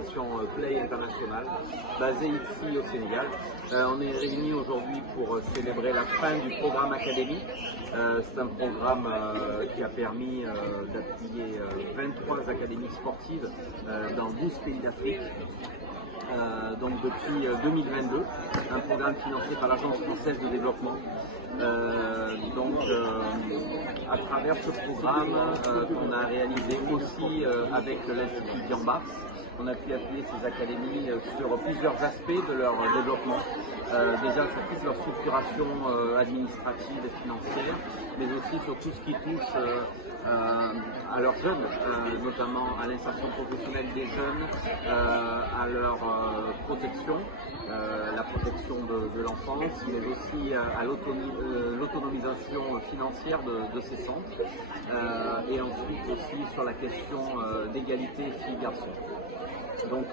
l'association Play International, basée ici au Sénégal. On est réunis aujourd'hui pour célébrer la fin du programme académique. C'est un programme qui a permis d'appuyer 23 académies sportives dans 12 pays d'Afrique. Donc depuis 2022, un programme financé par l'Agence française de développement. À travers ce programme qu'on a réalisé aussi avec l'Institut Diambars, on a pu appuyer ces académies sur plusieurs aspects de leur développement, déjà sur toute leur structuration administrative et financière, mais aussi sur tout ce qui touche à leurs jeunes, notamment à l'insertion professionnelle des jeunes, à leur protection, la protection de l'enfance, mais aussi à l'autonomisation financière de ces centres, et ensuite aussi sur la question d'égalité filles-garçons. Donc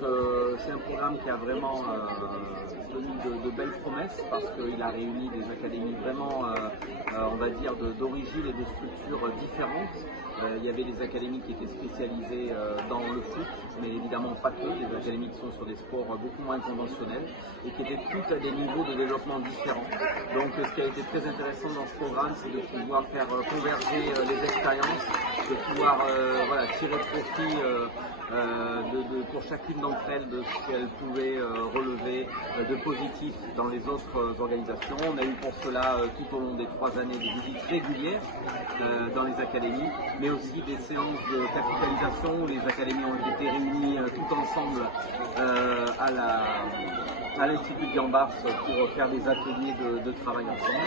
c'est un programme qui a vraiment tenu de belles promesses parce qu'il a réuni des académies vraiment, on va dire, d'origine et de structures différentes. Il y avait des académies qui étaient spécialisées dans le foot, mais évidemment pas que, des académies qui sont sur des sports beaucoup moins conventionnels et qui étaient toutes à des niveaux de développement différents. Donc ce qui a été très intéressant dans ce programme, c'est de pouvoir faire converger les expériences, de pouvoir tirer profit pour chacune d'entre elles de ce qu'elles pouvaient relever de positif dans les autres organisations. On a eu pour cela tout au long des 3 années des visites régulières dans les académies, mais aussi des séances de capitalisation où les académies ont été réunies tout ensemble à l'Institut Diambars pour faire des ateliers de travail ensemble.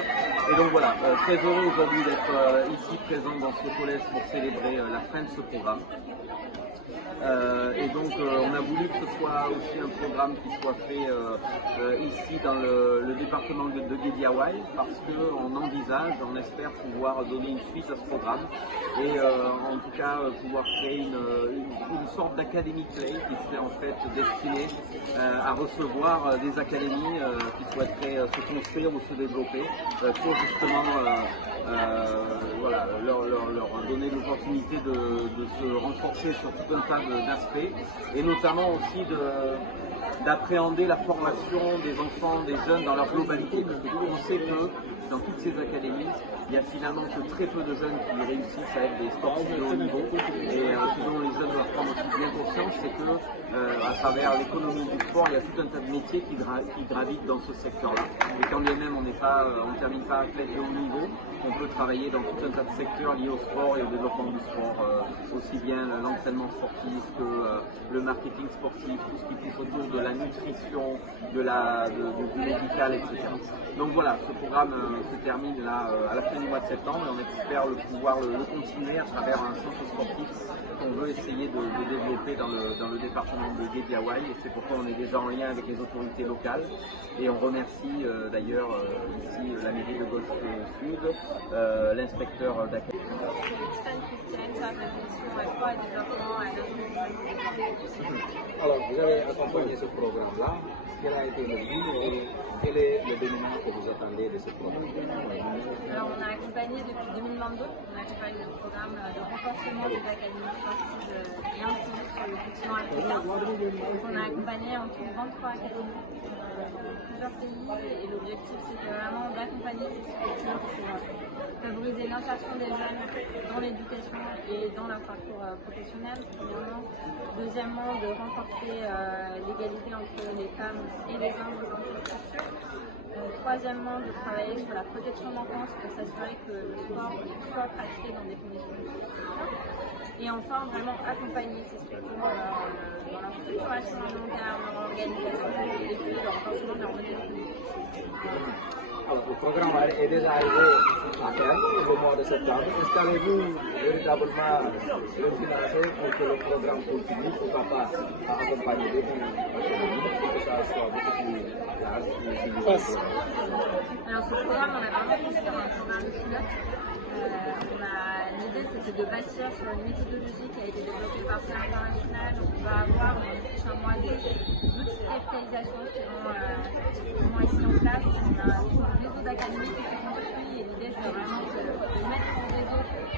Et donc voilà, très heureux aujourd'hui d'être ici présent dans ce collège pour célébrer la fin de ce programme. On a voulu que ce soit aussi un programme qui soit fait ici dans le département de Guédiawaye parce qu'on envisage, on espère pouvoir donner une suite à ce programme et en tout cas pouvoir créer une sorte d'académie Play qui serait en fait destinée à recevoir des académies qui souhaiteraient se construire ou se développer pour justement leur donner l'opportunité de se renforcer sur tout un tas d'aspects et notamment aussi d'appréhender la formation des enfants, des jeunes dans leur globalité, parce que on sait que dans toutes ces académies, il y a finalement que très peu de jeunes qui réussissent à être des sportifs de haut niveau. Et ce dont les jeunes doivent prendre aussi bien conscience, c'est que à travers l'économie du sport, il y a tout un tas de métiers qui gravitent dans ce secteur-là. Et quand bien même on ne termine pas athlète de haut niveau, on peut travailler dans tout un tas de secteurs liés au sport et au développement du sport, aussi bien l'entraînement sportif que le marketing sportif, tout ce qui touche autour de la nutrition, du médical, etc. Donc voilà, ce programme se termine là à la fin du mois de septembre et on espère pouvoir le continuer à travers un centre sportif qu'on veut essayer de développer dans le département de Guédiawaye, et c'est pourquoi on est déjà en lien avec les autorités locales et on remercie d'ailleurs ici la mairie de Golfe Sud, l'inspecteur d'accueil. Alors, vous avez accompagné ce programme-là. Quel a été le but et quel est le dénouement que vous attendez de ce programme? Alors, on a accompagné depuis 2022, on a accompagné le programme de renforcement des académies sportives et inclusives sur le continent africain. Donc, on a accompagné en tout 23 académies dans plusieurs pays et l'objectif c'était vraiment d'accompagner ces structures pour favoriser l'insertion des jeunes dans l'éducation et dans leur parcours professionnel, premièrement. Deuxièmement, de renforcer l'égalité entre les femmes et les hommes dans ces structures. Troisièmement, de travailler sur la protection de l'enfance pour s'assurer que le sport soit pratiqué dans des conditions de sécurité. Et enfin, vraiment accompagner ces structures dans leur structuration à long terme, leur organisation et puis leur renforcement de leur modèle économique. Alors, le programme est déjà arrivé à terme au mois de septembre. Est-ce qu'avez-vous véritablement refinancé pour que le programme continue, pourquoi pas accompagner d'autres académies pour que ça soit beaucoup plus large et plus. Alors, ce programme, on a vraiment pensé comme un programme de pilote. L'idée, c'était de bâtir sur une méthodologie qui a été développée par Plan International. On va avoir dans les prochains mois des outils de capitalisation qui vont être mis en place. On a tout un réseau d'académies qui se construit et l'idée, c'est vraiment de mettre en réseau sur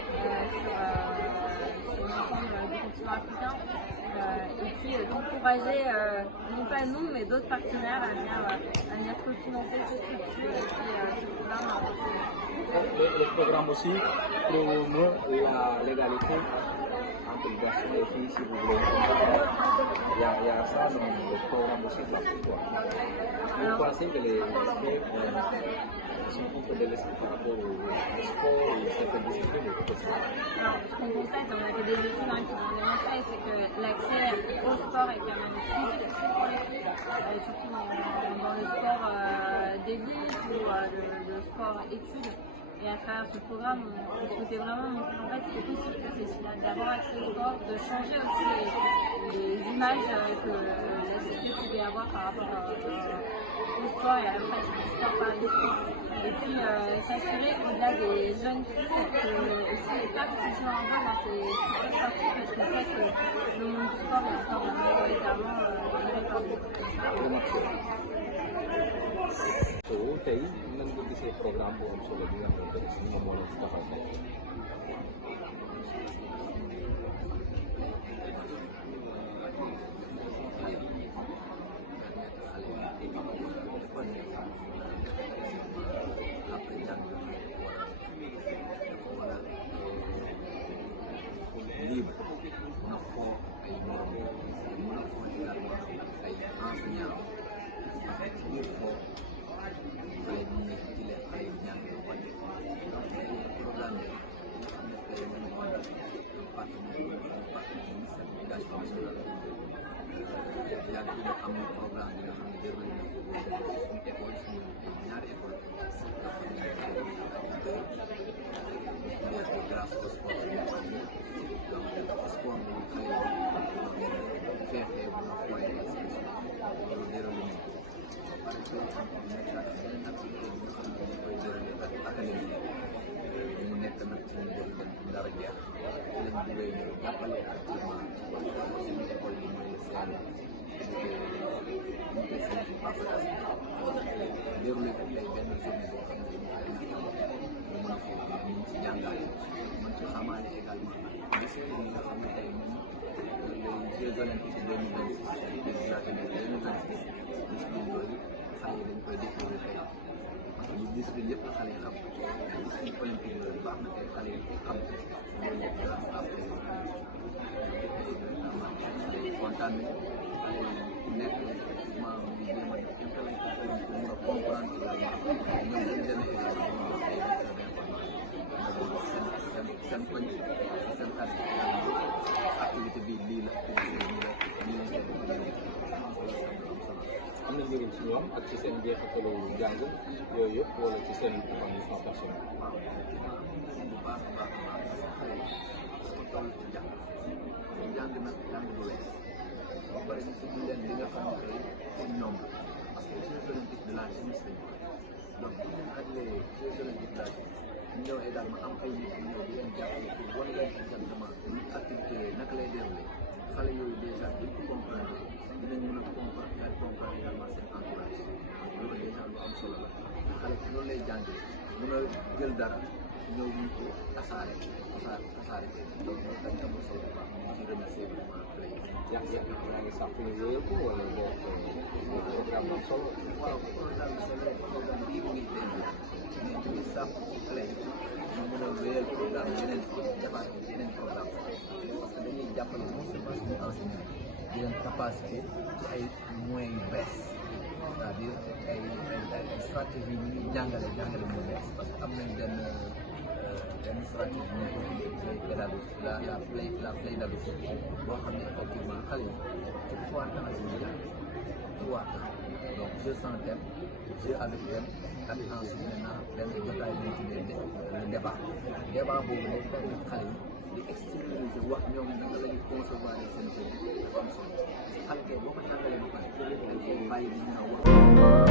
l'ensemble du continent africain et puis encourager, non pas nous, mais d'autres partenaires à venir cofinancer ces structures et puis ce programme. Le programme aussi promeut la légalité entre les garçons et les filles, si vous voulez. Il y a ça dans le programme aussi de la foi. Vous pensez que les filles sont un peu délaissées par rapport au sport et certaines disciplines ou quoi? Alors, ce qu'on constate, on a fait des études qui l'ont démontré, c'est que l'accès au sport est quand même plus difficile pour les filles, surtout dans le sport d'élite ou le sport études. Et à travers ce programme, on souhaitait vraiment montrer en fait c'est possible pour ces filles d'avoir accès au sport, de changer aussi les images que la société pouvait avoir par rapport au sport et à la pratique du sport par les filles. Et puis s'assurer au-delà des jeunes filles que aussi les femmes puissent jouer un rôle dans ces structures sportives parce qu'on sait que le monde du sport est encore majoritairement géré par des femmes. So tey nan nga gisee programme bu am solo bi nga xamante ne si moom moo leen taxaw tey. libre mën a foo ay morom mën a foo également ay enseignants parce que ci biir foo xale bi nekk ci leen ay ñàng wàññi programme bi nga xam ne tey ñu ngi woon partenaire ministère de l'éducation nationale yàgg dina am programme bi nga xam ne déroulé na suñu école suñu ñaari école yoo xam ne grâce au sport donc sport bi xale yi feexee bu nga foyee loolu déroulé nañ ko parce que nekk ak beneen activité bi nga xam ne dañ koy déroulé ak académie mu nekk nag ci ñu dem dara jeex lañ bëggee ñu jàppale activement suñu école bi mooy seen ñu koy seen ci partage déroulé ko tey benn journée boo xam ne ñu mën a foofu ñu ci jàngale mën ci xamaale également lycée yi nga xam ne tey moom les Jeux olympiques 2026 de la jeunesse 2026 discipline yooyu xale yi dañ koy découvrir tey parce que discipline yëpp la xale yi xam discipline olympique yooyu baax na tey xale yi xam loolu grâce à xale yi kontaan nañ xale yi ku nekk effectivement muy jéem a intellectuel pour mën a comprendre également ñoom dañ demee également seen koñ seen xarit activité bi lii la am na njëriñ ci ñoom ak ci seen jeexitalu jàng yooyu yëpp wala ci seen épanouissement personnel. waaw bu baax a baax a baax xale yi dafa toll ci jàng nag jàng du wees ba pare ñu tudd leen li nga xam ne pour ñoom parce que Jeux olympiques de la jeunesse lañ ko donc ak les Jeux olympiques de la jeunesse ñu ñëw également am ay nit ñu ñëw di leen jàppale pour wan leen exactement ni activité yooyu naka lay déroulé xale yooyu déjà dañ ko comprendre dinañ mën a comprendre également seen entourage loolu déjà lu am solo la xale ci loolu lay jàngee mën a jël dara ñëw ñu ko tasaare donc dañ am solo bu baax ñu ngi remercier vraiment play yaa ngi sax ñu wéyal ko wala boog programme am solo. waaw programme bi solo programme bii mu ngi déroulé mais ñu ngi sàpp ci play ñu mën a wéyal programme yeneen defaat yeneen programme parce que dañuy jàppale non seulement suñu enseignant di leen capacité ci ay moyens yu bees c'est-à-dire ay stratégie yu ñuy jàngale mu bees parce que am nañ benn stratégie ñu ko tuddee pédagogie la pédagogie boo xam ne effectivement xale yi ci 3 temps la ñuy jàng 3 temps donc jeu sans thème jeu avec thème ak ensuite maintenant benn jotaay bi ñu tuddee le débat boobu day permettre xale yi di extérioriser wax ñoom naka la ñuy concevoir seen jeu dafa am solo xale kay boo ko jàngalee ba pare dañ koy bàyyi ñu mën a wax